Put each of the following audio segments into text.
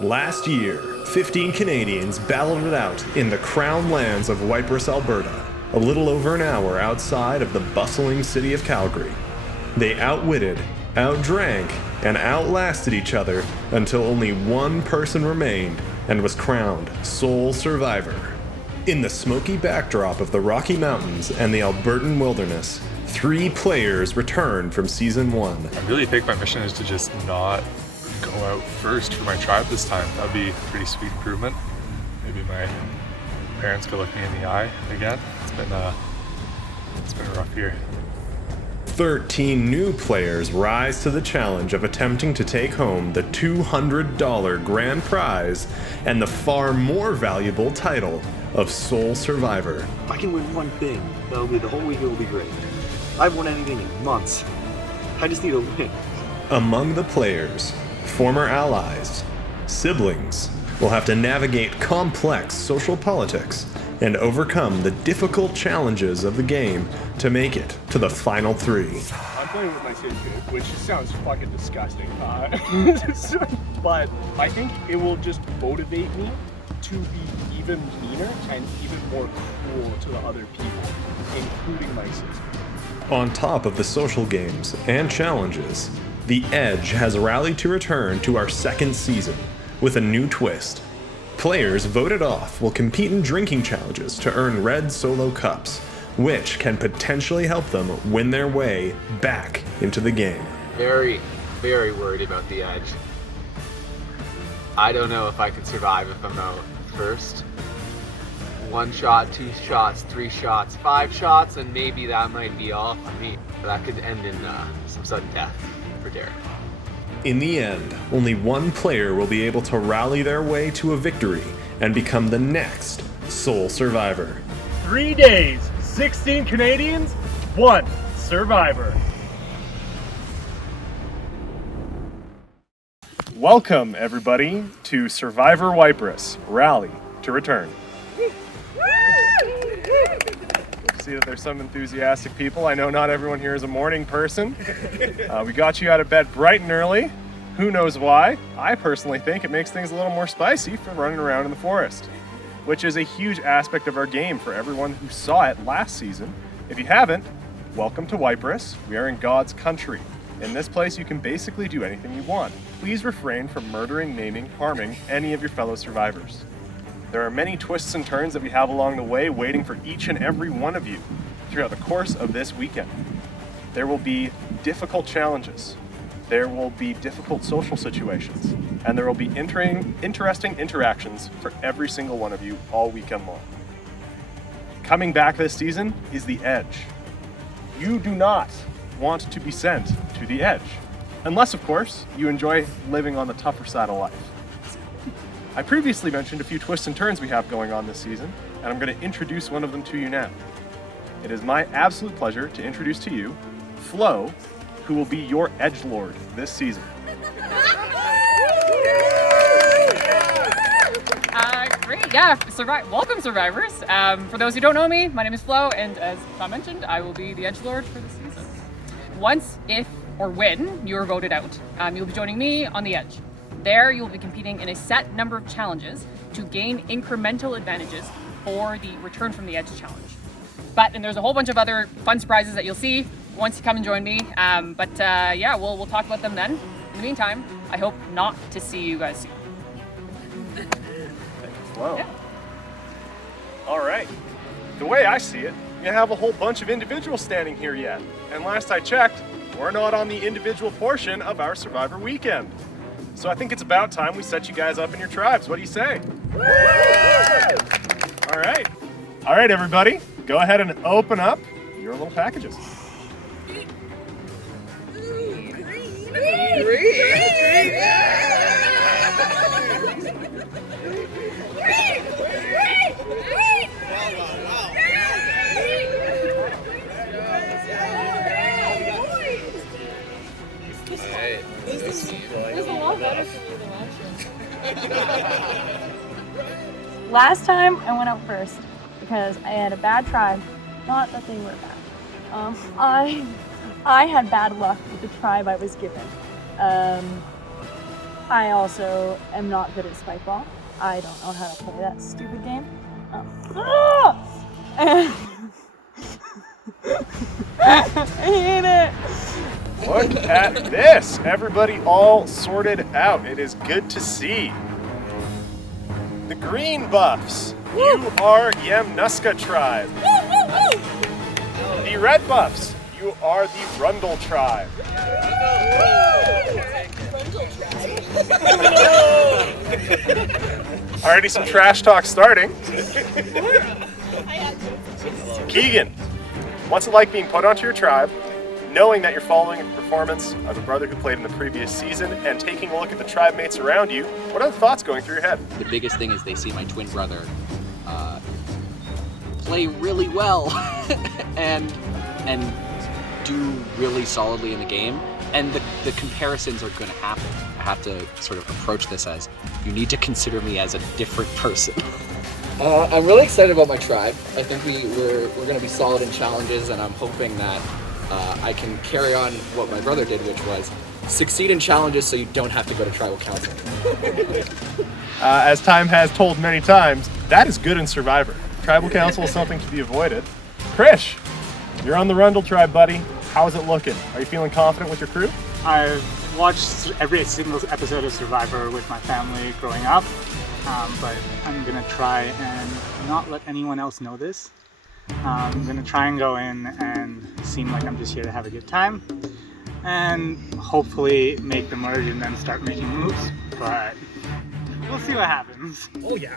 Last year, 15 Canadians battled it out in the Crown lands of Waiparous, Alberta, a little over an hour outside of the bustling city of Calgary. They outwitted, outdrank, and outlasted each other until only one person remained and was crowned sole survivor. In the smoky backdrop of the Rocky Mountains and the Albertan wilderness, 3 players returned from Season 1. I really think my mission is to just not go out first for my tribe this time. That would be a pretty sweet improvement. Maybe my parents could look me in the eye again. It's been a rough year. 13 new players rise to the challenge of attempting to take home the $200 grand prize and the far more valuable title of Sole Survivor. If I can win one thing, the whole week will be great. I haven't won anything in months. I just need a win. Among the players, former allies, siblings will have to navigate complex social politics and overcome the difficult challenges of the game to make it to the final 3. I'm playing with my sister, which sounds fucking disgusting. But I think it will just motivate me to be even meaner and even more cruel to the other people, including my sister. On top of the social games and challenges, The Edge has rallied to return to our second season with a new twist. Players voted off will compete in drinking challenges to earn red solo cups, which can potentially help them win their way back into the game. Very, very worried about The Edge. I don't know if I can survive if I'm out first. 1 shot, 2 shots, 3 shots, 5 shots, and maybe that might be all for me. That could end in some sudden death for Derek. In the end, only one player will be able to rally their way to a victory and become the next sole survivor. 3 days, 16 Canadians, 1 survivor. Welcome, everybody, to Survivor Waiparous, Rally to Return. See that there's some enthusiastic people. I know not everyone here is a morning person. We got you out of bed bright and early. Who knows why? I personally think it makes things a little more spicy for running around in the forest, which is a huge aspect of our game for everyone who saw it last season. If you haven't, welcome to Waiparous. We are in God's country. In this place, you can basically do anything you want. Please refrain from murdering, maiming, harming any of your fellow survivors. There are many twists and turns that we have along the way waiting for each and every one of you throughout the course of this weekend. There will be difficult challenges, there will be difficult social situations, and there will be interesting interactions for every single one of you all weekend long. Coming back this season is The Edge. You do not want to be sent to The Edge, unless, of course, you enjoy living on the tougher side of life. I previously mentioned a few twists and turns we have going on this season, and I'm going to introduce one of them to you now. It is my absolute pleasure to introduce to you Flo, who will be your edgelord this season. Great, yeah, welcome survivors. For those who don't know me, my name is Flo, and as Tom mentioned, I will be the edgelord for this season. Once, if, or when you are voted out, you'll be joining me on the Edge. There, you'll be competing in a set number of challenges to gain incremental advantages for the Return from the Edge challenge. And there's a whole bunch of other fun surprises that you'll see once you come and join me. Yeah, we'll talk about them then. In the meantime, I hope not to see you guys soon. Wow. Yeah. All right. The way I see it, you have a whole bunch of individuals standing here yet. And last I checked, we're not on the individual portion of our Survivor weekend. So I think it's about time we set you guys up in your tribes. What do you say? All right. All right, everybody. Go ahead and open up your little packages. Last time I went out first because I had a bad tribe. Not that they were bad. I had bad luck with the tribe I was given. I also am not good at spikeball. I don't know how to play that stupid game. I hate it. Look at this! Everybody all sorted out. It is good to see. The green buffs, you are Yamnuska tribe. The red buffs, you are the Rundle tribe. Already some trash talk starting. Keegan, what's it like being put onto your tribe, knowing that you're following the performance of a brother who played in the previous season, and taking a look at the tribe mates around you? What are the thoughts going through your head? The biggest thing is they see my twin brother play really well and do really solidly in the game, and the comparisons are going to happen. I have to sort of approach this as, you need to consider me as a different person. I'm really excited about my tribe. I think we're going to be solid in challenges, and I'm hoping that I can carry on what my brother did, which was succeed in challenges so you don't have to go to tribal council. As time has told many times, that is good in Survivor. Tribal council is something to be avoided. Krish, you're on the Rundle tribe, buddy. How's it looking? Are you feeling confident with your crew? I've watched every single episode of Survivor with my family growing up, but I'm gonna try and not let anyone else know this. I'm gonna try and go in and seem like I'm just here to have a good time, and hopefully make the merge and then start making moves, but we'll see what happens. Oh yeah,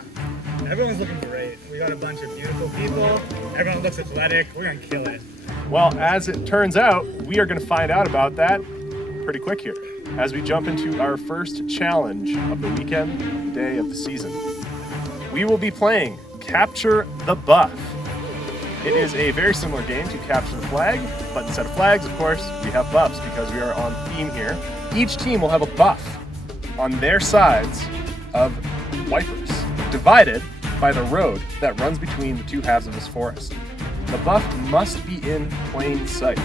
everyone's looking great. We got a bunch of beautiful people, everyone looks athletic, we're gonna kill it. Well, as it turns out, we are going to find out about that pretty quick here as we jump into our first challenge of the weekend, of the day of the season. We will be playing Capture the Buff. It is a very similar game to Capture the Flag, but instead of flags, of course, we have buffs because we are on theme here. Each team will have a buff on their sides of Waiparous, divided by the road that runs between the two halves of this forest. The buff must be in plain sight.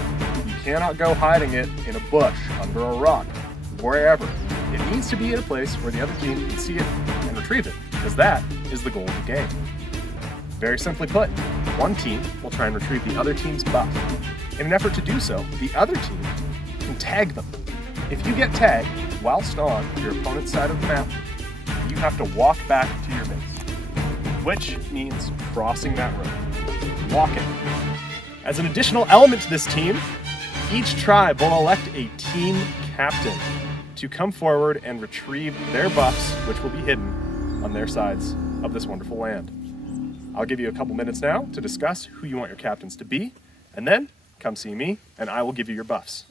You cannot go hiding it in a bush, under a rock, wherever. It needs to be in a place where the other team can see it and retrieve it, because that is the goal of the game. Very simply put, one team will try and retrieve the other team's buff. In an effort to do so, the other team can tag them. If you get tagged whilst on your opponent's side of the map, you have to walk back to your base, which means crossing that road. Walking. As an additional element to this team, each tribe will elect a team captain to come forward and retrieve their buffs, which will be hidden on their sides of this wonderful land. I'll give you a couple minutes now to discuss who you want your captains to be, and then come see me, and I will give you your buffs.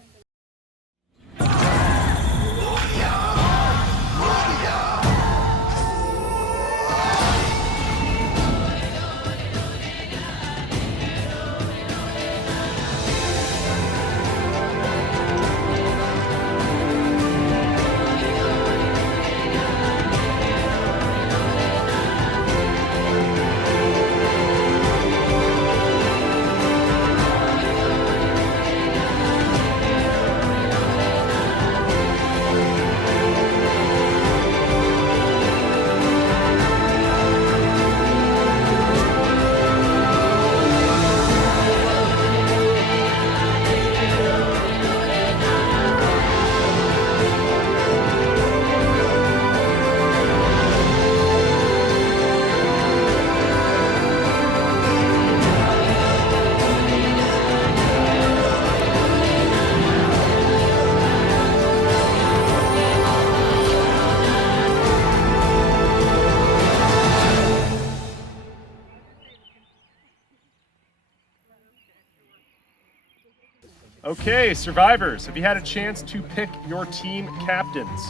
Okay, survivors, have you had a chance to pick your team captains?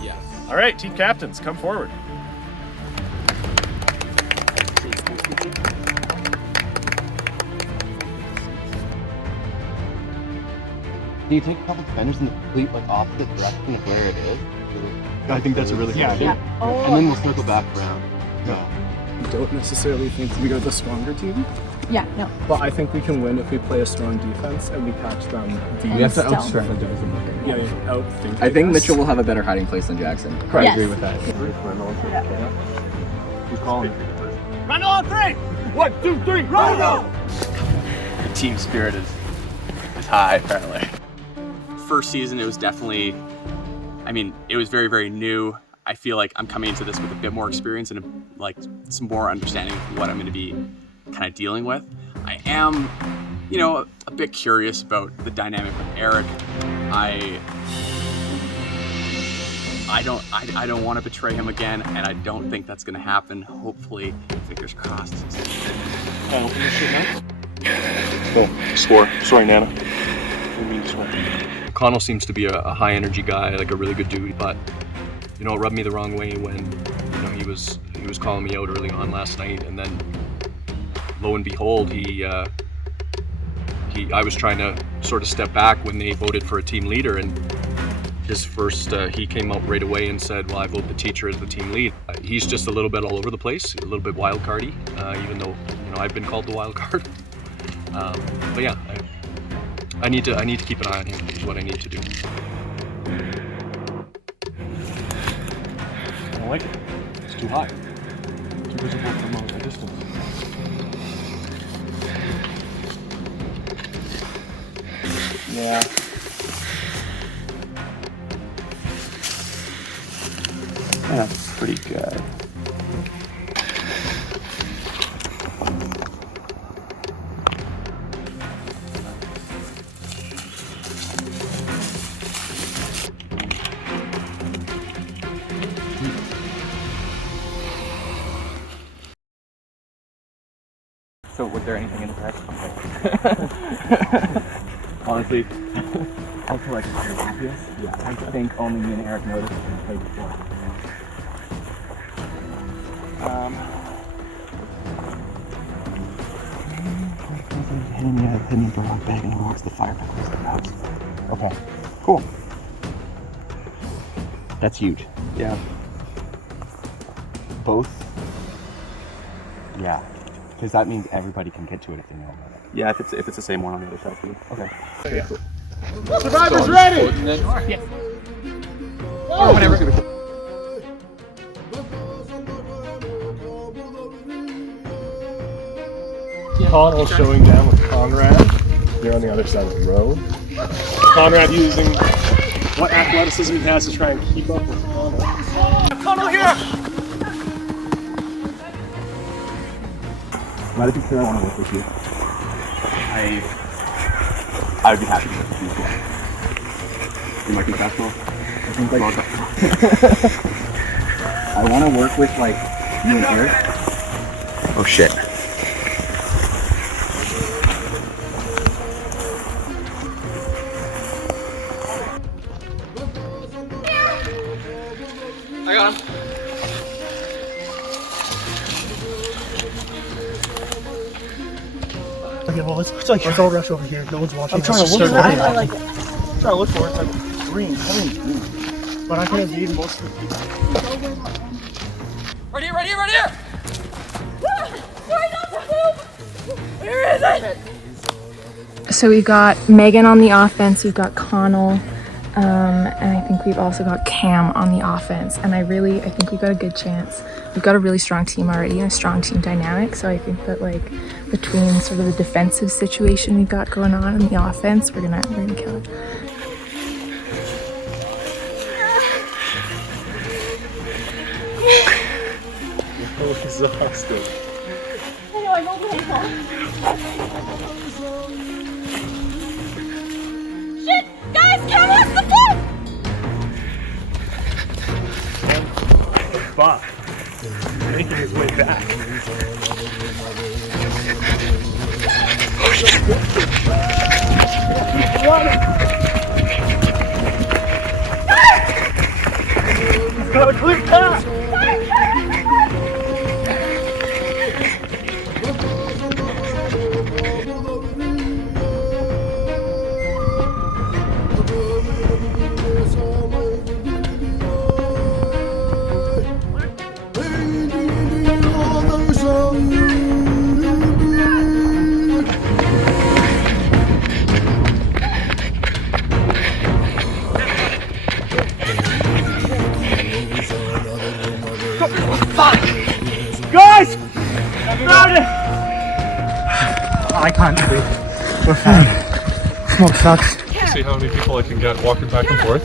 Yes. All right, team captains, come forward. Can you take a couple defenders in the complete opposite direction of where it is? I think that's a really good idea. Yeah. Oh. And then we'll circle back around. I don't necessarily think we got the stronger team. Yeah, no. But I think we can win if we play a strong defense and we catch them deep. We have to Stealth. out-strategize them. Yeah, outthink. I think guess. Mitchell will have a better hiding place than Jackson. I Yes. agree with that. Who's calling? Rundle on 3! 1, 2, 3, Rundle! The team spirit is high, apparently. First season, it was definitely, I mean, it was very, very new. I feel like I'm coming into this with a bit more experience and like some more understanding of what I'm going to be kind of dealing with. I am, you know, a bit curious about the dynamic with Eric. I don't want to betray him again, and I don't think that's going to happen. Hopefully, fingers crossed. Score. Sorry, Nana. Didn't mean to swear. Connell seems to be a high energy guy, like a really good dude, but you know, it rubbed me the wrong way when, you know, he was calling me out early on last night, and then lo and behold, I was trying to sort of step back when they voted for a team leader, and his first, he came out right away and said, well, I vote the teacher as the team lead. He's just a little bit all over the place, a little bit wild cardy, even though, you know, I've been called the wild card. But yeah, I need to keep an eye on him, is what I need to do. I don't like it. It's too high. Too visible from a distance. Yeah. That's pretty good. So was there anything in the text? Honestly, I feel like it's very obvious. Yeah, I think only me and Eric noticed it when we played before. Hidden the rock bag and he walks the fire pit close to the house. Okay, cool. That's huge. Yeah. Both? Yeah. Because that means everybody can get to it if they know about it. Yeah, if it's the same one on the other side too. Okay. Okay, cool. Survivors ready! Yes. Oh, whatever. Connell showing down with Conrad. They're on the other side of the road. Conrad using what athleticism he has to try and keep up with Connell. Connell here! Might it be clear I want to work with you? I would be happy to work with you as well. You might be basketball? I think like I want to work with like you and Eric. Oh shit. I got him. Okay, well, let's all rush over here. No one's watching. I'm trying to look for it. I like it. I'm trying to look for it. It's like green, green. But I can't read most of it. Right here, right here, right here! Sorry, not to move! Where is it? So we've got Megan on the offense, we've got Connell, and I think we've also got Cam on the offense. And I think we've got a good chance. We've got a really strong team already and a strong team dynamic. So I think that like between sort of the defensive situation we've got going on and the offense, we're gonna kill it. I'm exhausted. I know, I rolled my hand. Shit! Guys, Cam lost the foot! Fuck. Making his way back. He's got a clear path! Fuck! Guys! Found it! I can't breathe. We're fine. Smoke sucks. See how many people I can get walking back and forth.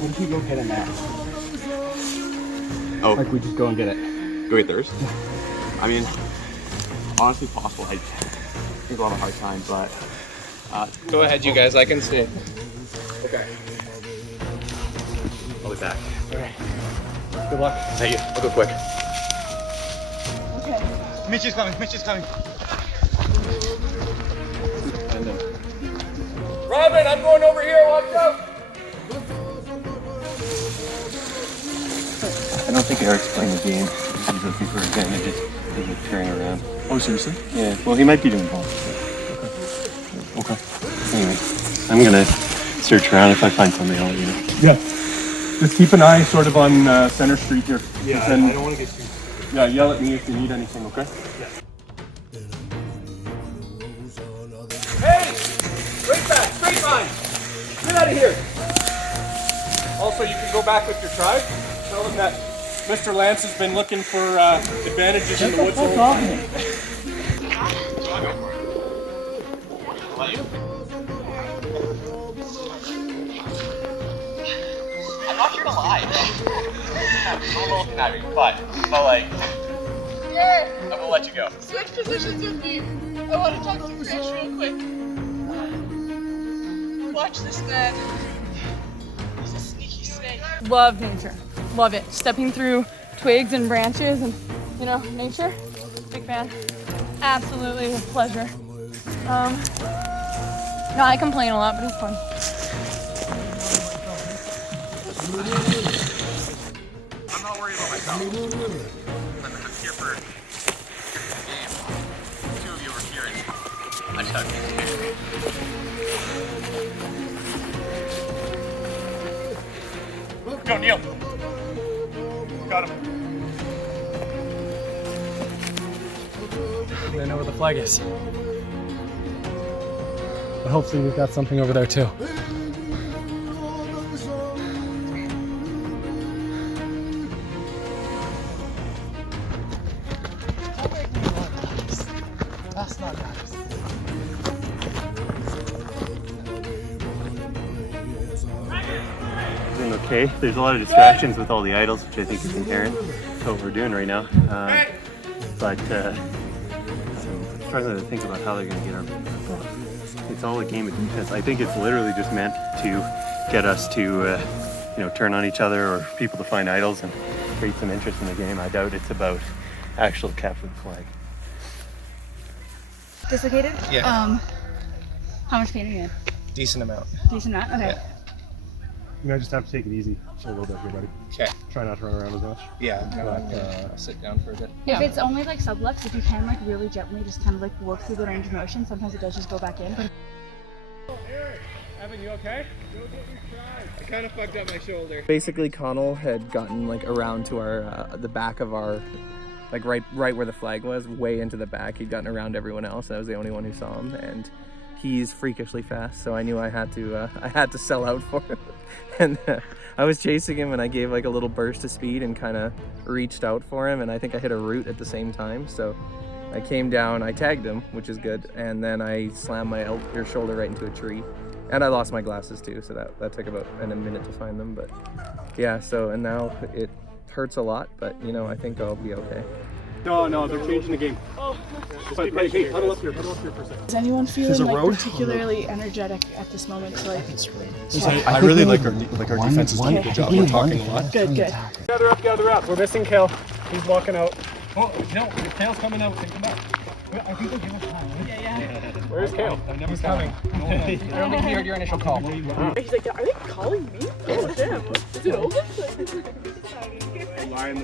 What if we go get a nap? Oh. Like we just go and get it. Go get theirs? I mean, honestly possible. I think we'll have a hard time, but... Go ahead, you guys. I can stay. Okay. I'll be back. Okay. Good luck. Thank you. I'll go quick. Okay. Mitch is coming. Mitch is coming. Robin, I'm going over here. Watch out. I don't think Eric's playing the game. He's looking for advantages. He's like tearing around. Oh, seriously? Yeah, well, he might be doing both. Okay. Anyway, I'm gonna search around. If I find something, I'll let you know. Yeah. Just keep an eye sort of on Center Street here. Yeah, Then, I don't want to get too... Yeah, yell at me if you need anything, okay? Yeah. Hey! Straight back. Straight line. Get out of here. Also, you can go back with your tribe. Tell them that Mr. Lance has been looking for advantages in the woods. I'm not here to lie. I'm a little conniving, but like, Yeah. I'm gonna let you go. Switch positions with me. I want to talk to Chris real quick. Watch this man. He's a sneaky snake. Love nature. Love it. Stepping through twigs and branches and, you know, nature. Big fan. Absolutely with pleasure. No, I complain a lot, but it's fun. I'm not worried about myself. I'm here for a game. Two of you are here and I just have to Go, Neil. Got him. I know where the flag is. But hopefully we've got something over there too. That's not nice. Doing okay. There's a lot of distractions with all the idols, which I think is inherent to what we're doing right now. But I'm struggling to think about how they're going to get our boss. It's all a game of defense. I think it's literally just meant to get us to, turn on each other or people to find idols and create some interest in the game. I doubt it's about actual capturing the flag. Dislocated? Yeah. How much pain are you in? Decent amount. Decent amount? Okay. You might just have to take it easy a little bit here, buddy. Okay. Try not to run around as much. Yeah, I'm gonna sit down for a bit. If it's only like sublux, if you can like really gently just kind of like work through the range of motion, sometimes it does just go back in. But Evan, you okay? Go get your stride. I kind of fucked up my shoulder. Basically, Connell had gotten like around to our the back of our, like right where the flag was, way into the back. He'd gotten around everyone else. I was the only one who saw him, and he's freakishly fast. So I knew I had to sell out for him, and I was chasing him, and I gave like a little burst of speed and kind of reached out for him, and I think I hit a root at the same time. So I came down, I tagged him, which is good, and then I slammed my shoulder right into a tree. And I lost my glasses too, so that took about a minute to find them. But yeah, and now it hurts a lot, but I think I'll be okay. No, they're changing the game. But hey, huddle up here for a second. Is anyone feeling like particularly energetic at this moment? To, like, I really like our defense is doing a good job. We're talking a lot. Good. Gather up. We're missing Kale. He's walking out. Oh, no, Kale's coming out. Take him back. I think they'll give us time, right? Yeah. Where's Kale? He's coming. I don't think he heard your initial call. He's like, are they calling me? Oh, damn. Is it over?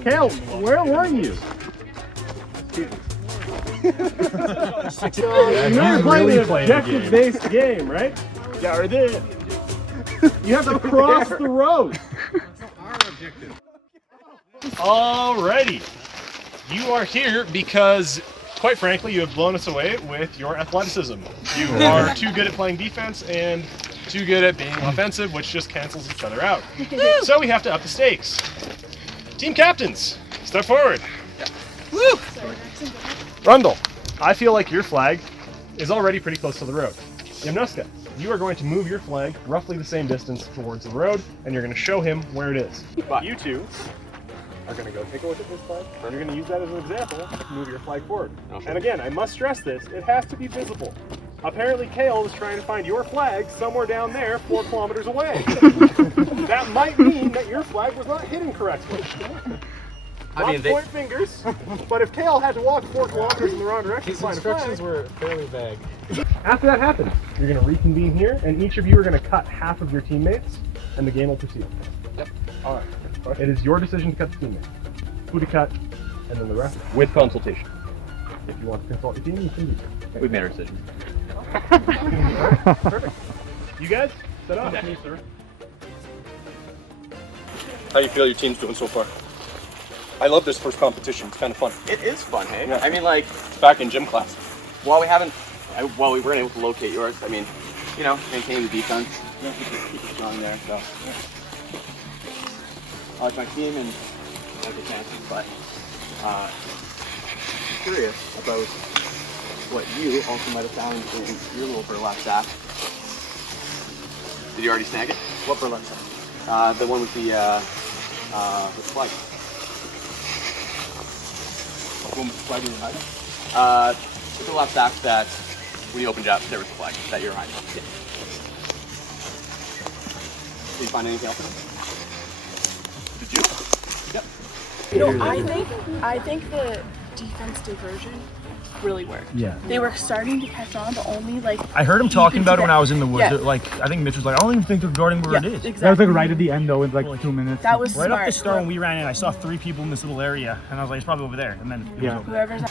Kale, where were you? You're playing an objective-based game, right? Yeah, or this. You have to cross the road. Our objective. Alrighty. You are here because, quite frankly, you have blown us away with your athleticism. You are too good at playing defense and too good at being offensive, which just cancels each other out. So we have to up the stakes. Team captains, step forward. Woo! Rundle, I feel like your flag is already pretty close to the road. Yamnuska, you are going to move your flag roughly the same distance towards the road, and you're going to show him where it is. But you two are going to go take a look at this flag, and you're going to use that as an example to move your flag forward. And again, I must stress this, it has to be visible. Apparently Kale is trying to find your flag somewhere down there 4 kilometers away. That might mean that your flag was not hidden correctly. Not to point fingers, but if Kale had to walk 4 kilometers in the wrong direction to find a flag... His instructions were fairly vague. After that happens, you're going to reconvene here, and each of you are going to cut half of your teammates, and the game will proceed. Yep. All right. It is your decision to cut the teammates. Who to cut, and then the rest. With consultation. If you want to consult your team, you can do so. We've made our decision. Perfect. You guys, set up. Okay. How do you feel your team's doing so far? I love this first competition. It's kind of fun. It is fun, hey? Yeah. I mean, like... It's back in gym class. While we weren't able to locate yours, I mean, you know, maintaining the defense. Yeah, keep it strong there, so... Yeah. I like my team and I like the chances, but... I'm curious about what you also might have found in your little burlap sack. Did you already snag it? What burlap sack? The one with the flag. One with the flag in your hide? It's a left sack that when you opened it up, there was a flag that you're hiding. Yeah. Did you find anything else? Did you? Yep. You know, I think the defense diversion really worked. Yeah. They were starting to catch on, but only like... I heard him talking about it when I was in the woods. Yeah. Like, I think Mitch was like, I don't even think they're guarding where it is. Exactly. That was like right at the end though, in like 2 minutes. That was right smart. up the start when we ran in. I saw 3 people in this little area, and I was like, it's probably over there. And then it was over. Whoever's...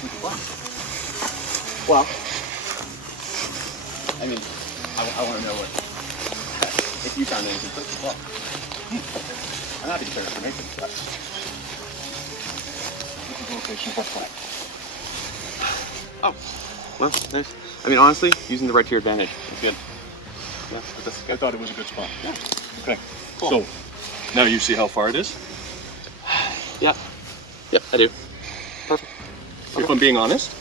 Well, I mean, I want to know what, if you found anything first as well. I'm happy to share information, but this is the location of our flag. Oh, well, nice. I mean, honestly, using the right to your advantage is good. Yeah, but I thought it was a good spot. Yeah. Okay, Cool. so now you see how far it is? Yeah. Yep, I do. Perfect. If I'm being honest,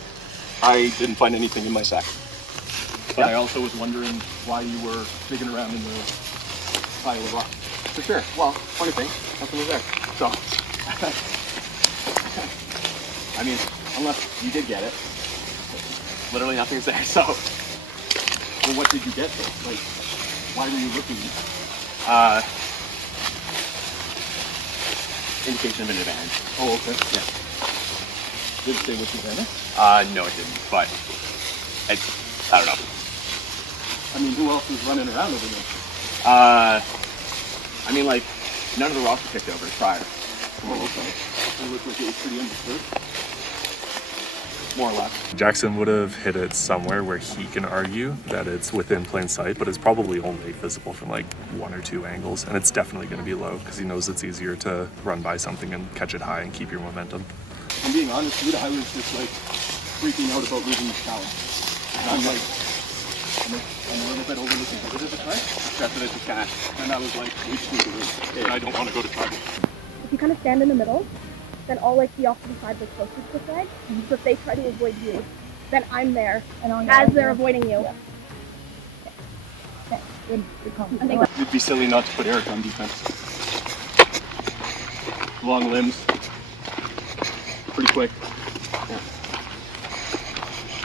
I didn't find anything in my sack. But I also was wondering why you were digging around in the pile of rocks. For sure. Well, funny thing, nothing was there. So, I mean, unless you did get it, literally nothing's there. So, Well, what did you get though? Like, why were you looking? Indication of an advantage. Oh, okay. Yeah. Did it say which advantage? No, it didn't. But I don't know. I mean, who else was running around over there? I mean, like, none of the rocks were picked over prior. Oh, okay. It looked like it was pretty undisturbed. More or less. Jackson would have hit it somewhere where he can argue that it's within plain sight, but it's probably only visible from like 1 or 2 angles, and it's definitely going to be low because he knows it's easier to run by something and catch it high and keep your momentum. I'm being honest, dude, I was just like freaking out about losing this challenge. And I'm like, I'm a little bit overlooking. What is it, right? That's what it just kind of, and I was like, we just need to win. And I don't want to go to tribal. If you kind of stand in the middle, then I'll like be off to the side like closest to the flag. So if they try to avoid you, then I'm there as they're avoiding you. Yeah. Okay. Good call. I think It'd be silly not to put Eric on defense. Long limbs. Pretty quick. Yeah.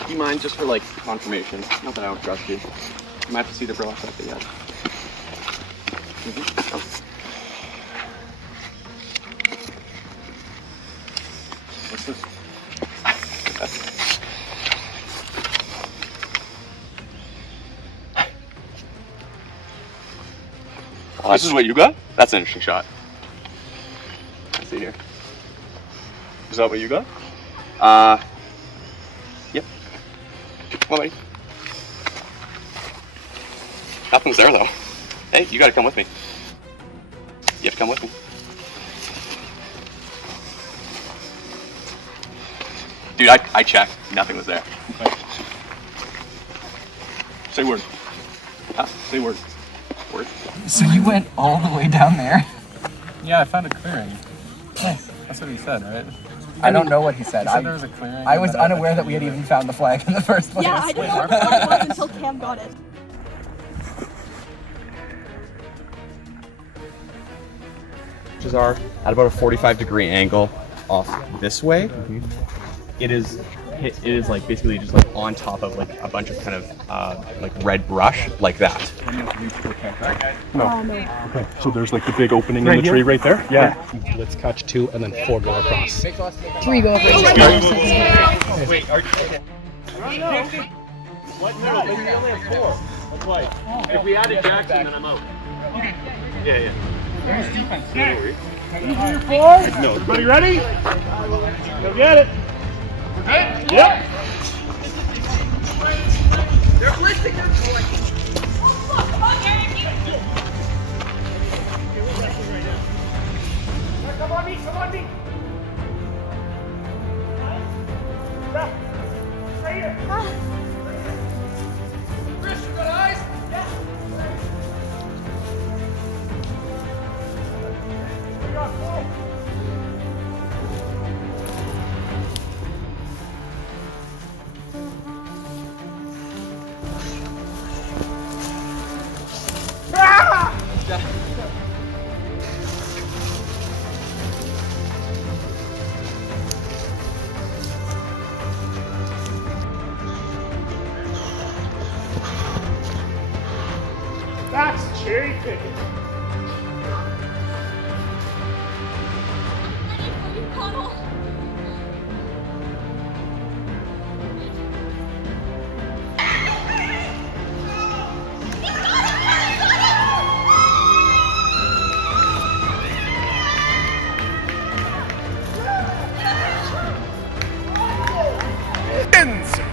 Do you mind, just for like confirmation, not that I don't trust you, you might have to see the burlap sack that you had. What's this? This is what you got? That's an interesting shot. Let's see here. Is that what you got? Yep. Come on, buddy. Nothing's there though. Hey, you gotta come with me. You have to come with me. Dude, I checked. Nothing was there. Okay. Say word. Huh? Say word. Word. So you went all the way down there? Yeah, I found a clearing. Nice. That's what he said, right? I don't know what he said. He said there was a clearing. I was unaware that we had even found the flag in the first place. Yeah, I didn't know what the flag was until Cam got it. Are at about a 45-degree angle off this way. It is like basically just like on top of like a bunch of kind of like red brush like that. No. Oh, no. Okay, so there's like the big opening Right in the here? tree right there? Yeah. Let's catch 2 and then 4 go across. 3 go across. Wait, What? No, but we only have 4. That's why. If we added Jackson, then I'm out. Yeah. Where's defense? No. Everybody ready? Go get it. Good? Yep. They're blitzing. Come on, Eric. Come on me. Come on me. Stop. Stay here. Chris, you got eyes? Yeah. We got 4. That's cherry picking.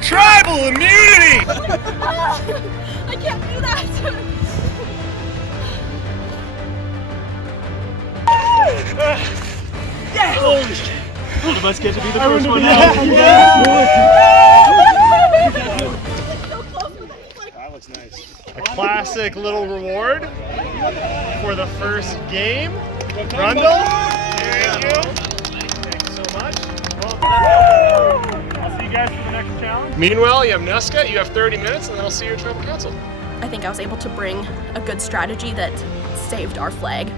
Tribal immunity! I can't do that. Yeah! Holy shit! One of us get to be the first one out. That looks nice. A classic little reward for the first game. Rundle, thank you. Thank you so much. I'll see you guys for the next challenge. Meanwhile, Yamnuska, you have 30 minutes and then I'll see you at Tribal Council. I think I was able to bring a good strategy that saved our flag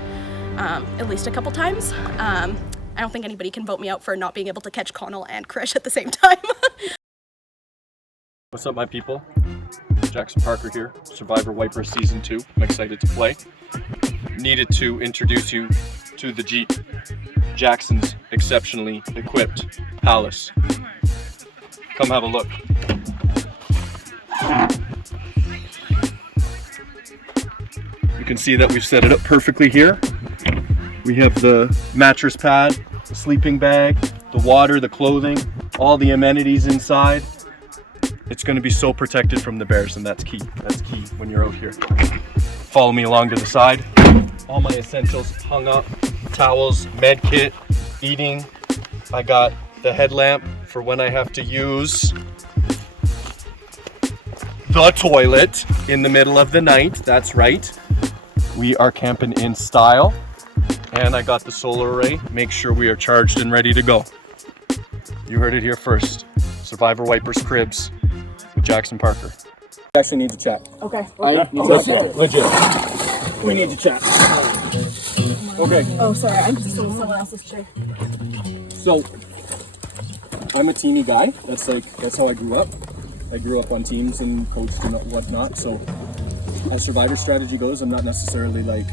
at least a couple times. I don't think anybody can vote me out for not being able to catch Connell and Krish at the same time. What's up, my people? Jackson Parker here, Survivor Waiparous Season 2. I'm excited to play. Needed to introduce you to the Jeep, Jackson's exceptionally equipped Palace. Come have a look. You can see that we've set it up perfectly here. We have the mattress pad, the sleeping bag, the water, the clothing, all the amenities inside. It's going to be so protected from the bears, and that's key. That's key when you're out here. Follow me along to the side. All my essentials hung up, towels, med kit, eating. I got the headlamp for when I have to use the toilet in the middle of the night. That's right. We are camping in style. And I got the solar array. Make sure we are charged and ready to go. You heard it here first. Survivor Waiparous Cribs with Jackson Parker. We actually need to chat. Okay. Legit. We need to chat. Okay. Oh, sorry. I'm just in someone else's chair. So, I'm a teamy guy. That's how I grew up. I grew up on teams and coached and whatnot. So, as Survivor strategy goes, I'm not necessarily like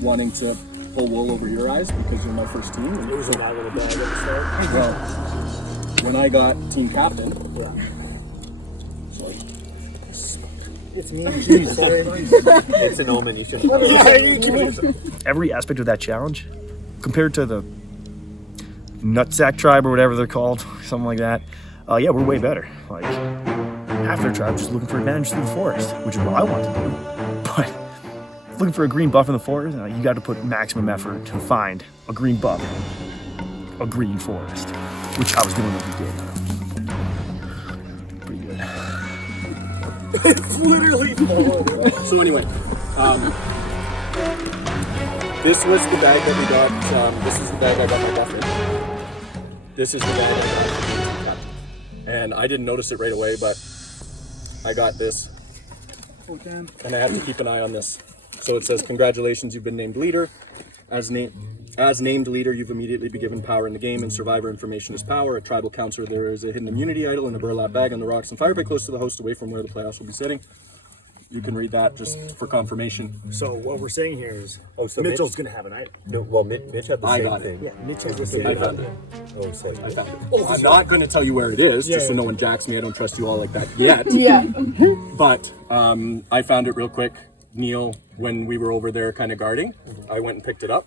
wanting to pull wool over your eyes because you're my first team. It was in that little bag at the start. Well, when I got team captain, it's me and you. It's an omen. You should. Every aspect of that challenge, compared to the Nutsack tribe or whatever they're called, something like that. Yeah, we're way better. Like half their tribe just looking for advantage through the forest, which is what I want to do. But looking for a green buff in the forest, you got to put maximum effort to find a green buff, a green forest. which I was doing every day. Pretty good. It's literally So anyway, this was the bag that we got. This is the bag I got my girlfriend. This is the bag I got for the Cup. And I didn't notice it right away, but I got this. And I have to keep an eye on this. So it says, congratulations, you've been named leader. As named leader, you've immediately been given power in the game, and survivor information is power. A tribal counselor, there is a hidden immunity idol in a burlap bag on the rocks and fire pit close to the host, away from where the playoffs will be sitting. You can read that just for confirmation. So what we're saying here is, so Mitchell's going to have an item. No, well, Mitch had the I same got it. thing. Yeah, Mitch has the same I found it. Oh, so I found it. I'm not going to tell you where it is, just so no one jacks me. I don't trust you all like that yet. Yeah. But I found it real quick. Neil, when we were over there kind of guarding, I went and picked it up.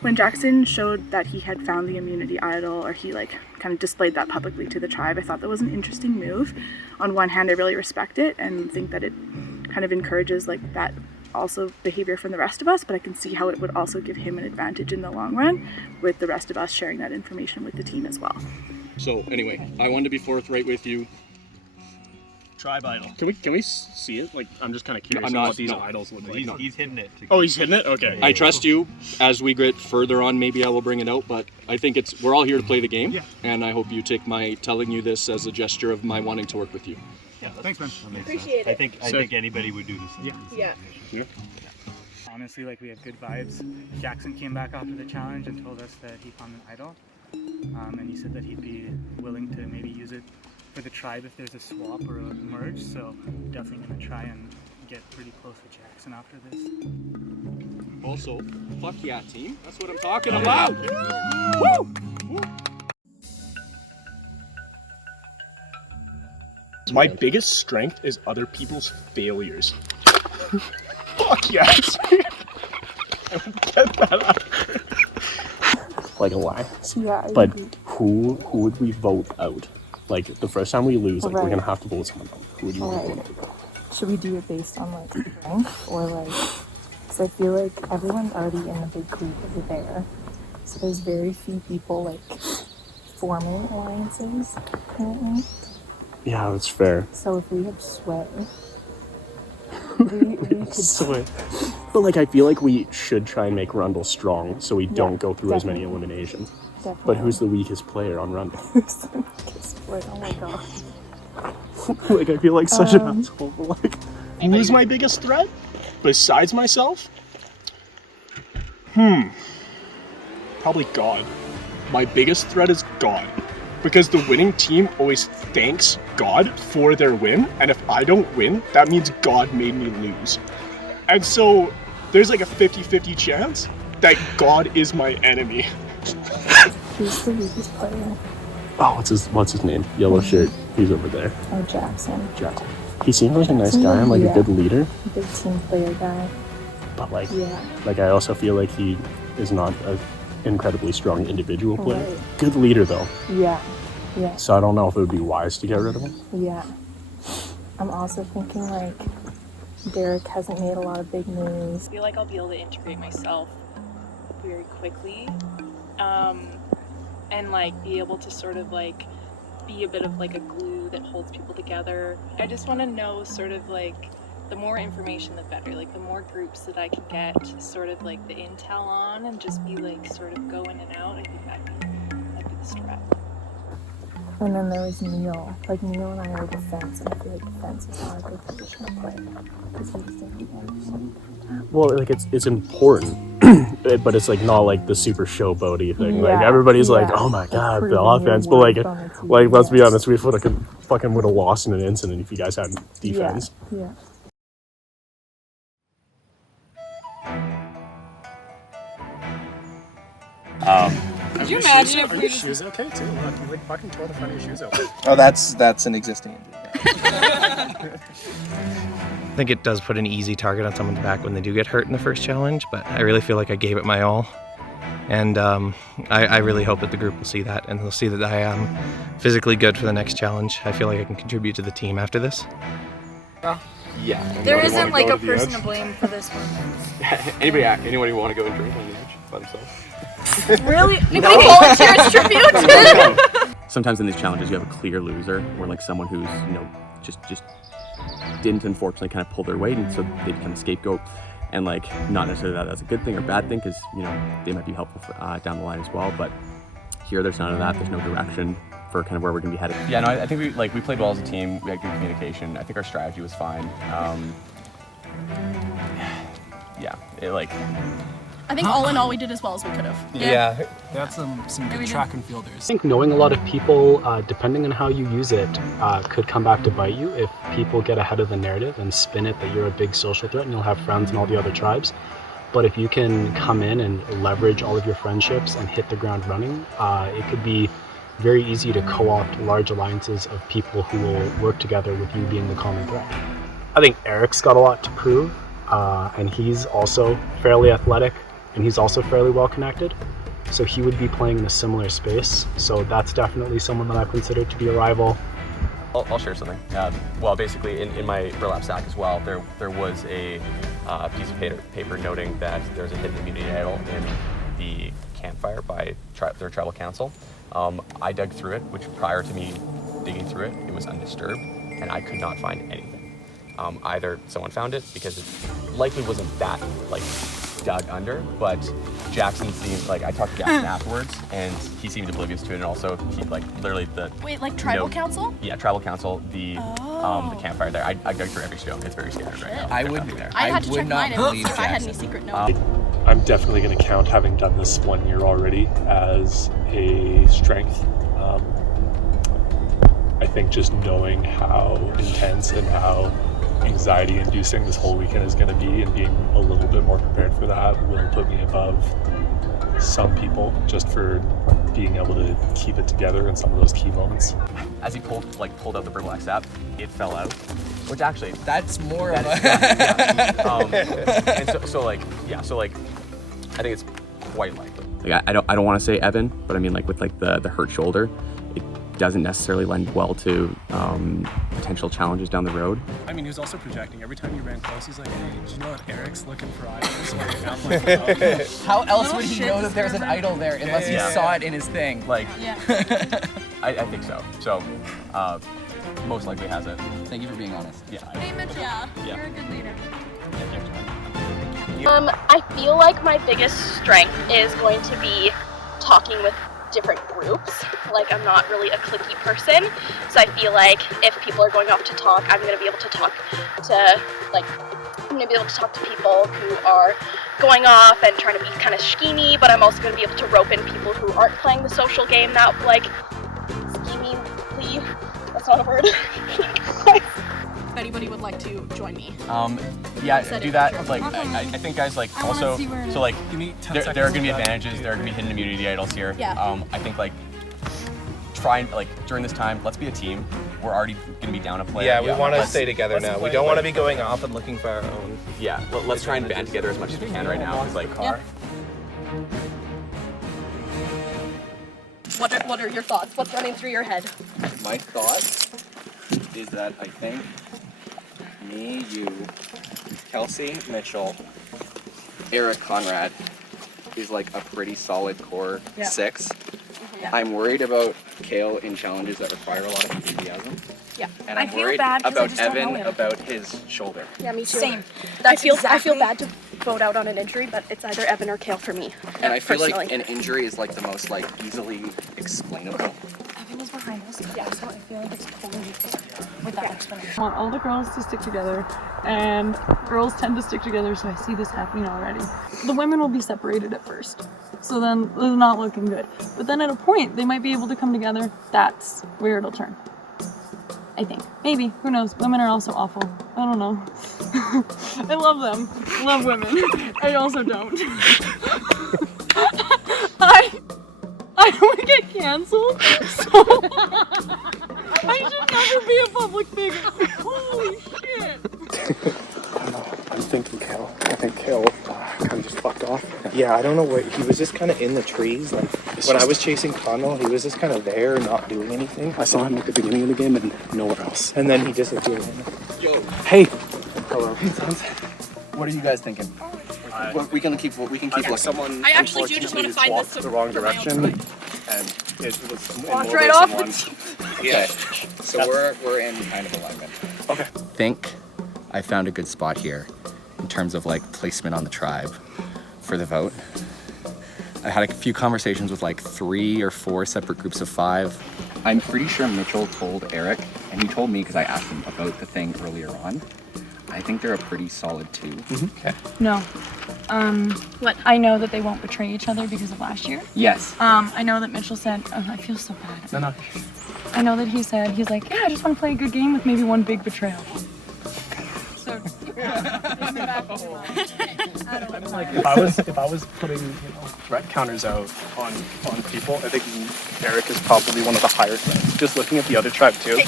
When Jackson showed that he had found the immunity idol, or he like kind of displayed that publicly to the tribe, I thought that was an interesting move. On one hand, I really respect it and think that it kind of encourages like that also behavior from the rest of us, but I can see how it would also give him an advantage in the long run with the rest of us sharing that information with the team as well. So anyway, I wanted to be forthright with you. Tribe idol. Can we see it? Like, I'm just kind of curious I'm not, what these no. idols look like. He's hidden it. Oh, he's hidden it? Okay. I trust you. As we get further on, maybe I will bring it out, but I think we're all here to play the game, and I hope you take my telling you this as a gesture of my wanting to work with you. Yeah, thanks, man. Appreciate it. I think anybody would do the same. Yeah. Honestly, like, we had good vibes. Jackson came back after the challenge and told us that he found an idol, and he said that he'd be willing to maybe use it for the tribe if there's a swap or a merge. So definitely gonna try and get pretty close with Jackson after this. Also, fuck yeah, team. That's what I'm talking about. Woo! My biggest strength is other people's failures. Fuck yes. Get that out. Like a lie. Yeah, I but agree. who would we vote out? Like the first time we lose, like we're Right. gonna have to vote someone out. Who would you want to Right. vote out? Should we do it based on like strength or like? Because I feel like everyone's already in the big group over there, so there's very few people like forming alliances currently. Yeah, that's fair. So if we have Sweat, we could. Sweat. But like I feel like we should try and make Rundle strong so we don't go through as many definitely. eliminations. Definitely. But who's the weakest player on Rundle? Who's the weakest player? Oh my god. Like I feel like such an asshole. But like, Who's my biggest threat? Besides myself? Probably God. My biggest threat is God. Because the winning team always thanks God for their win, and if I don't win, that means God made me lose. And so there's like a 50-50 chance that God is my enemy. Who's the weakest player? oh, what's his name? Yellow shirt. He's over there. Oh, Jackson. Jackson. He seems like a nice Seems guy and like yeah. a good leader. Big team player guy. But like, Yeah. like I also feel like he is not an incredibly strong individual player. Right. Good leader though. Yeah. Yeah. So I don't know if it would be wise to get rid of him. Yeah. I'm also thinking like Derek hasn't made a lot of big moves. I feel like I'll be able to integrate myself very quickly, and like be able to sort of like be a bit of like a glue that holds people together. I just want to know sort of like the more information the better, like the more groups that I can get sort of like the intel on and just be like sort of go in and out. I think that'd be the strat. And then there was Neil. Like Neil and I are defense, and I feel like defense is not a good position to play because he just didn't understand. Well, like it's important, but it's like not like the super showboaty thing. Like Yeah, everybody's like, yeah. oh my god, Proving the your offense. But like, worth on the team, let's be yes. honest, we fucking would have lost in an instant if you guys had defense. Yeah. Could you imagine if Are we your just... shoes okay too? Look, you like fucking tore the front of your shoes out. Oh, that's an existing injury. I think it does put an easy target on someone's back when they do get hurt in the first challenge, but I really feel like I gave it my all. And I really hope that the group will see that, and they'll see that I am physically good for the next challenge. I feel like I can contribute to the team after this. Yeah. There Anybody isn't wanna like go a to the person edge? to blame for this one. Anybody want to go and drink on the edge by themselves? Really? Anybody volunteer as tribute? sometimes in these challenges you have a clear loser, or like someone who's, you know, just didn't unfortunately kind of pull their weight, and so they become a scapegoat. And like, not necessarily that that's a good thing or bad thing, because, you know, they might be helpful for, down the line as well. But here, there's none of that. There's no direction for kind of where we're gonna be headed. Yeah, no, I think we played well as a team. We had good communication. I think our strategy was fine. Yeah, I think all in all, we did as well as we could have. Yeah. We had some good track and fielders. I think knowing a lot of people, depending on how you use it, could come back to bite you if people get ahead of the narrative and spin it that you're a big social threat and you'll have friends in all the other tribes. But if you can come in and leverage all of your friendships and hit the ground running, it could be very easy to co-opt large alliances of people who will work together with you being the common threat. I think Eric's got a lot to prove, and he's also fairly athletic, and he's also fairly well connected. So he would be playing in a similar space. So that's definitely someone that I consider to be a rival. I'll share something. Well, basically, in my burlap sack as well, there was a piece of paper noting that there's a hidden immunity idol in the campfire by their tribal council. I dug through it, which prior to me digging through it, it was undisturbed, and I could not find anything. Either someone found it, because it likely wasn't that like dug under, but Jackson seemed like, I talked to Jackson afterwards, and he seemed oblivious to it, and also he like literally Wait, like tribal council? Yeah, tribal council, the campfire there. I dug through every stone. It's very scattered right now. I had to check mine and see if I had any secret notes. I'm definitely going to count having done this 1 year already as a strength. I think just knowing how intense and how anxiety-inducing this whole weekend is going to be, and being a little bit more prepared for that will put me above some people, just for being able to keep it together in some of those key moments. As he pulled out the burlap sack, it fell out, which actually that's more of a and so I think it's quite likely. Like I don't want to say Evan, but I mean, like with like the hurt shoulder, it doesn't necessarily lend well to potential challenges down the road. I mean, he was also projecting. Every time you ran close, he's like, hey, did you know that Eric's looking for idols? Like, I'm like, oh. How else would he know that there's an idol there unless he saw it in his thing? Like, I think so. So, most likely has it. Thank you for being honest. Yeah. You're a good leader. I feel like my biggest strength is going to be talking with different groups. Like, I'm not really a cliquey person, so I feel like if people are going off to talk, I'm going to be able to talk to, like, I'm going to be able to talk to people who are going off and trying to be kind of schemy, but I'm also going to be able to rope in people who aren't playing the social game that, like, schemingly, that's not a word. If anybody would like to join me. Yeah, do that. Like, I think guys, like, also, so like, there are going to be advantages. There are going to be hidden immunity idols here. Yeah. I think, like, try and, like, during this time, let's be a team. We're already going to be down a player. Yeah, we want to stay together now. We don't want to be going off and looking for our own. Yeah, let's try and band together as much as we can right now. Because, like, What are your thoughts? What's running through your head? My thought is that I think me, you, Kelsey, Mitchell, Eric, Conrad is like a pretty solid core 6. Yeah. I'm worried about Kale in challenges that require a lot of enthusiasm. Yeah. And I'm I feel worried bad 'cause I about just don't know Evan him. about his shoulder. Yeah, me too. Same. I feel bad to vote out on an injury, but it's either Evan or Kale for me. And I feel personally. like an injury is like the most like easily explainable. Evan is behind us, so I feel like it's totally with that explanation. I want all the girls to stick together, and girls tend to stick together, so I see this happening already. The women will be separated at first, so then it's not looking good. But then at a point, they might be able to come together. That's where it'll turn. I think. Maybe. Who knows? Women are also awful. I don't know. I love them. Love women. I also don't. I would get canceled, so I should never be a public figure. Holy shit. I'm thinking Kale. I think Kale kind of just fucked off. Yeah, I don't know where he was. Just kind of in the trees. Like when I was chasing Connell, he was just kind of there, not doing anything. I saw him at the beginning of the game and nowhere else. And then he disappeared. Yo. Hey. Hello. What are you guys thinking? We can keep looking. I actually do just want to find this the wrong direction, and it was Walked right off Okay, so we're in kind of alignment. Okay. I think I found a good spot here in terms of like placement on the tribe for the vote. I had a few conversations with like 3 or 4 separate groups of 5. I'm pretty sure Mitchell told Eric, and he told me because I asked him about the thing earlier on. I think they're a pretty solid 2. Okay. No. What? I know that they won't betray each other because of last year. Yes. I know that Mitchell said, oh, I feel so bad. No. I know that he said, he's like, yeah, I just want to play a good game with maybe one big betrayal. So, If I was putting threat counters out on people, I think Eric is probably one of the higher threats. Just looking at the other tribe too.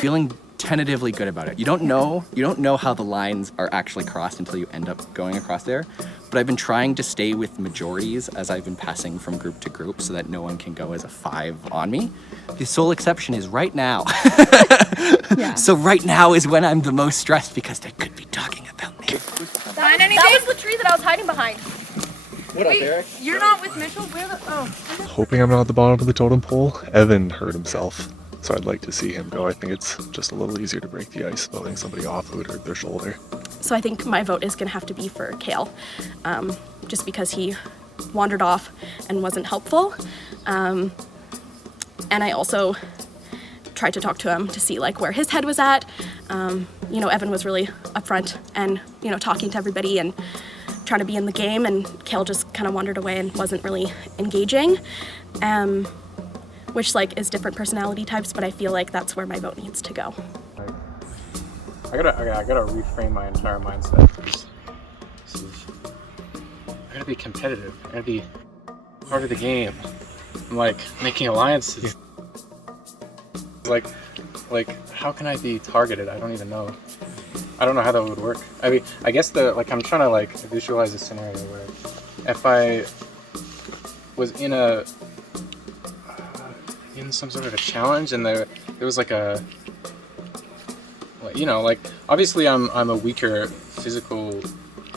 Feeling tentatively good about it. You don't know how the lines are actually crossed until you end up going across there. But I've been trying to stay with majorities as I've been passing from group to group so that no one can go as a 5 on me. The sole exception is right now. Yeah. So right now is when I'm the most stressed because they could be talking about me. That was the tree that I was hiding behind. What up, Eric? You're not with Mitchell? Where the... Oh. Hoping I'm not at the bottom of the totem pole. Evan hurt himself, so I'd like to see him go. I think it's just a little easier to break the ice letting somebody off who hurt their shoulder. So I think my vote is going to have to be for Kale, just because he wandered off and wasn't helpful. And I also tried to talk to him to see like where his head was at. Evan was really upfront and, talking to everybody and trying to be in the game, and Kale just kind of wandered away and wasn't really engaging. Which is different personality types, but I feel like that's where my vote needs to go. I gotta reframe my entire mindset. I gotta be competitive. I gotta be part of the game. I'm making alliances. Like, how can I be targeted? I don't even know. I don't know how that would work. I mean, I guess I'm trying to visualize a scenario where if I was in some sort of a challenge and there was obviously I'm a weaker physical,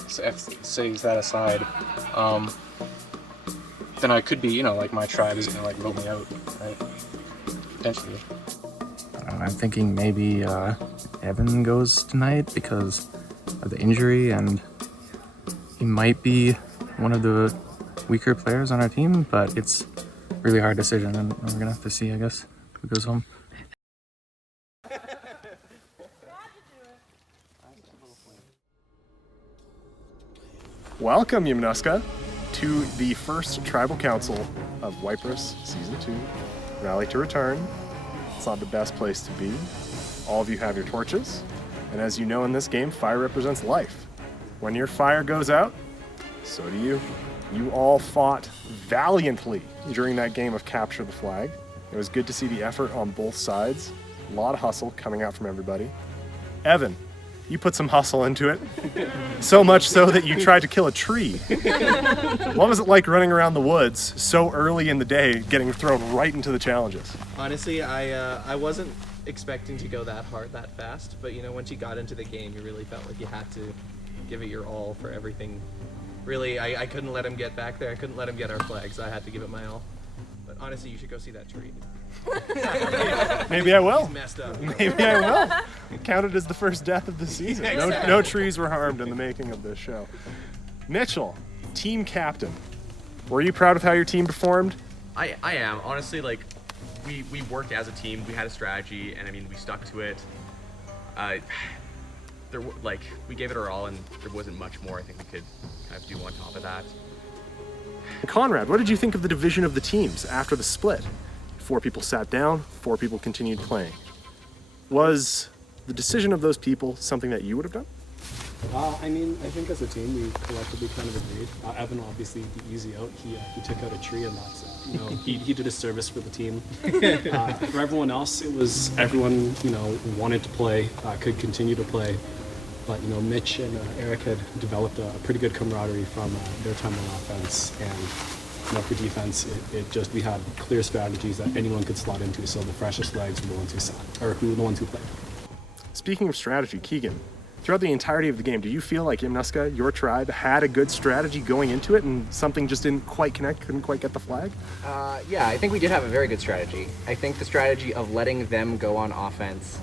say that aside, then I could be, my tribe is gonna vote me out, right? Potentially. I'm thinking maybe Evan goes tonight because of the injury, and he might be one of the weaker players on our team, but it's a really hard decision, and we're gonna have to see, I guess, who goes home. Welcome, Yamnuska, to the first Tribal Council of Waiparous Season 2, Rally to Return. It's not the best place to be. All of you have your torches, and as you know in this game, fire represents life. When your fire goes out, so do you. You all fought valiantly during that game of Capture the Flag. It was good to see the effort on both sides. A lot of hustle coming out from everybody. Evan, you put some hustle into it. So much so that you tried to kill a tree. What was it like running around the woods so early in the day, getting thrown right into the challenges? Honestly, I wasn't expecting to go that hard that fast, but once you got into the game, you really felt like you had to give it your all for everything. Really, I couldn't let him get back there. I couldn't let him get our flag, so I had to give it my all. But honestly, you should go see that tree. Maybe I will. It's messed up. Maybe I will. It counted as the first death of the season. No trees were harmed in the making of this show. Mitchell, team captain. Were you proud of how your team performed? I am. Honestly, we worked as a team. We had a strategy, and we stuck to it. We gave it our all, and there wasn't much more I think we could kind of do on top of that. Conrad, what did you think of the division of the teams after the split? 4 people sat down, 4 people continued playing. Was the decision of those people something that you would have done? I think as a team we collectively kind of agreed. Evan obviously the easy out. He took out a tree, and that's he did a service for the team. For everyone else, it was everyone wanted to play, could continue to play, but Mitch and Eric had developed a pretty good camaraderie from their time on offense, and for defense, we had clear strategies that anyone could slot into. So the freshest legs were the ones who sat, or the ones who played. Speaking of strategy, Keegan, throughout the entirety of the game, do you feel like Yamnuska, your tribe, had a good strategy going into it and something just didn't quite connect, couldn't quite get the flag? Yeah, I think we did have a very good strategy. I think the strategy of letting them go on offense,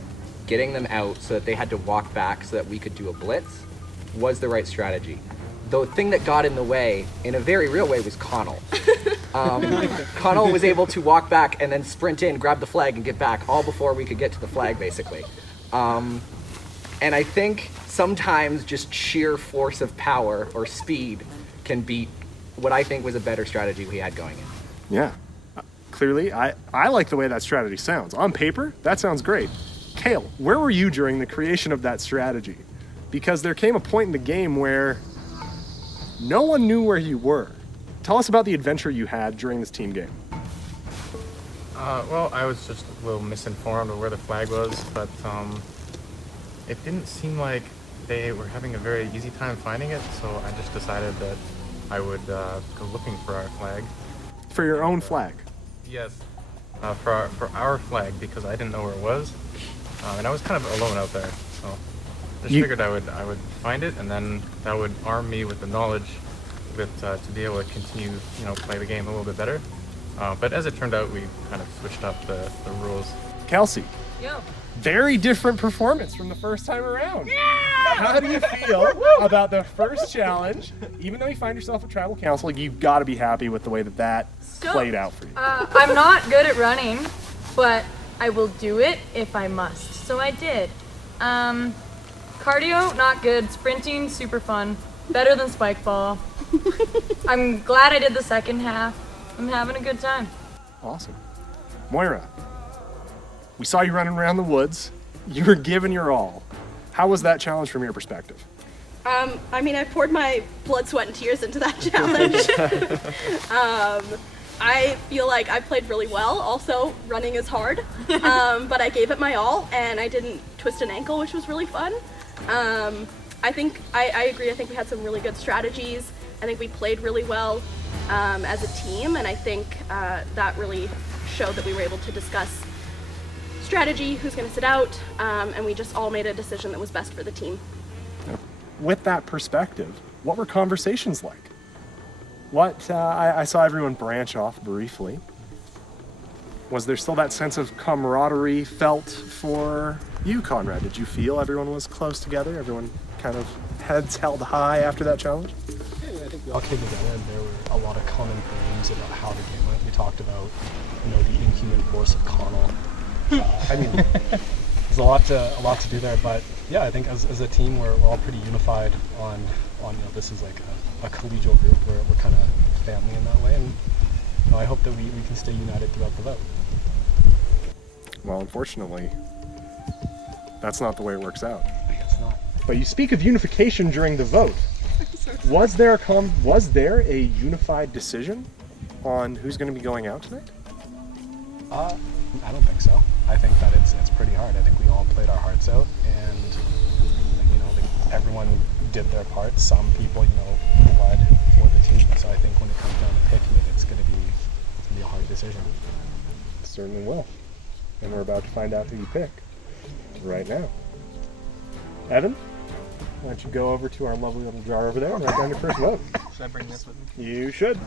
getting them out so that they had to walk back so that we could do a blitz, was the right strategy. The thing that got in the way, in a very real way, was Connell. Connell was able to walk back and then sprint in, grab the flag, and get back, all before we could get to the flag, basically. And I think sometimes just sheer force of power or speed can beat what I think was a better strategy we had going in. Yeah. Clearly, I like the way that strategy sounds. On paper, that sounds great. Kale, where were you during the creation of that strategy? Because there came a point in the game where no one knew where you were. Tell us about the adventure you had during this team game. Well, I was just a little misinformed of where the flag was, but it didn't seem like they were having a very easy time finding it, so I just decided that I would go looking for our flag. For your own flag? Yes, for our flag, because I didn't know where it was, and I was kind of alone out there, so just figured I would find it, and then that would arm me with the knowledge to be able to continue, play the game a little bit better. But as it turned out, we kind of switched up the rules. Kelsey. Yo. Very different performance from the first time around. Yeah! How do you feel about the first challenge? Even though you find yourself at tribal council, you've got to be happy with the way that played out for you. I'm not good at running, but I will do it if I must. So I did. Cardio, not good. Sprinting, super fun. Better than spike ball. I'm glad I did the second half. I'm having a good time. Awesome. Moira, we saw you running around the woods. You were giving your all. How was that challenge from your perspective? I mean, I poured my blood, sweat, and tears into that challenge. I feel like I played really well. Also, running is hard, but I gave it my all, and I didn't twist an ankle, which was really fun. I think, I agree, I think we had some really good strategies. I think we played really well as a team, and I think that really showed that we were able to discuss strategy, who's going to sit out, and we just all made a decision that was best for the team. With that perspective, what were conversations like? I saw everyone branch off briefly. Was there still that sense of camaraderie felt for you, Conrad? Did you feel everyone was close together? Everyone kind of heads held high after that challenge? Yeah, I think we all came together and there were a lot of common themes about how the game went. We talked about, the inhuman force of Connell. I mean, there's a lot to do there, but yeah, I think as a team we're all pretty unified on this is like a collegial group. We're kind of family in that way, and I hope that we can stay united throughout the vote. Well, unfortunately, that's not the way it works out. I guess not. But you speak of unification during the vote. Was there a unified decision on who's going to be going out tonight? I don't think so. I think that it's pretty hard. I think we all played our hearts out, and everyone did their part. Some people, bled for the team. So I think when it comes down to picking it, it's going to be a hard decision. It certainly will. And we're about to find out who you pick right now. Evan, why don't you go over to our lovely little jar over there and write down your first vote. Should I bring this with me? You should.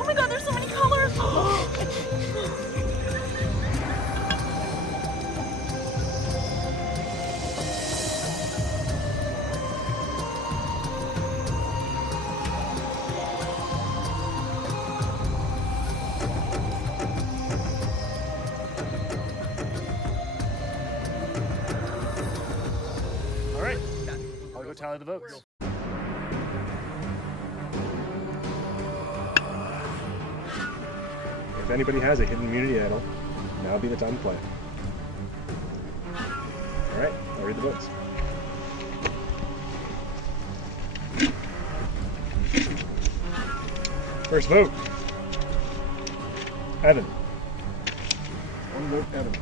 Oh my god, there's so many colors! All right, I'll go tally the votes. If anybody has a hidden immunity idol, now would be the time to play. All right, I'll read the votes. First vote. Evan. 1 vote, Evan.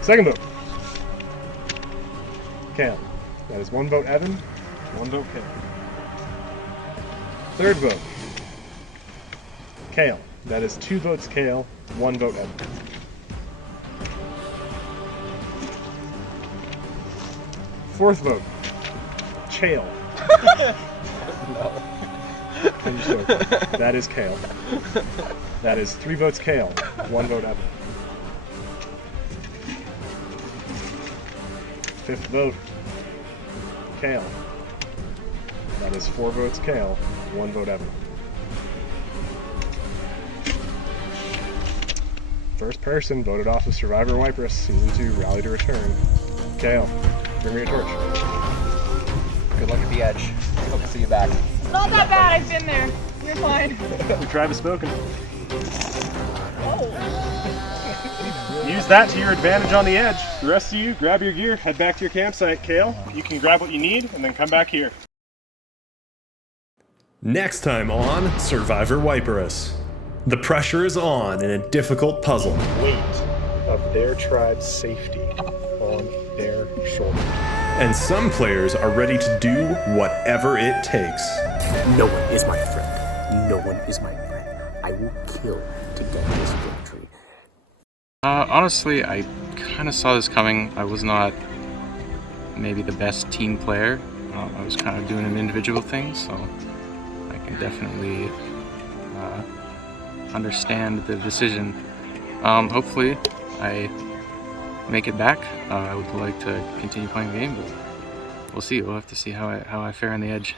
Second vote. Cam. That is 1 vote, Evan. 1 vote, Cam. Third vote. Kale. That is 2 votes, Kale. 1 vote, Evan. Fourth vote. Chale. No. I'm joking. That is Kale. That is 3 votes Kale, 1 vote Evan. Fifth vote, Kale. That is 4 votes Kale, 1 vote Evan. First person voted off of Survivor Waiparous Season 2 Rally to Return. Kale, bring me your torch. Good luck at the edge. Hope to see you back. Not that bad, I've been there. You're fine. The tribe has spoken. Use that to your advantage on the edge. The rest of you, grab your gear, head back to your campsite. Kale, you can grab what you need and then come back here. Next time on Survivor Waiparous. The pressure is on in a difficult puzzle. Weight of their tribe's safety on their shoulders. And some players are ready to do whatever it takes. No one is my friend. No one is my friend. I will kill to get this victory. Honestly, I kind of saw this coming. I was not maybe the best team player. I was kind of doing an individual thing, so I can definitely understand the decision. Hopefully, I make it back. I would like to continue playing the game, but we'll see. We'll have to see how I fare on the edge.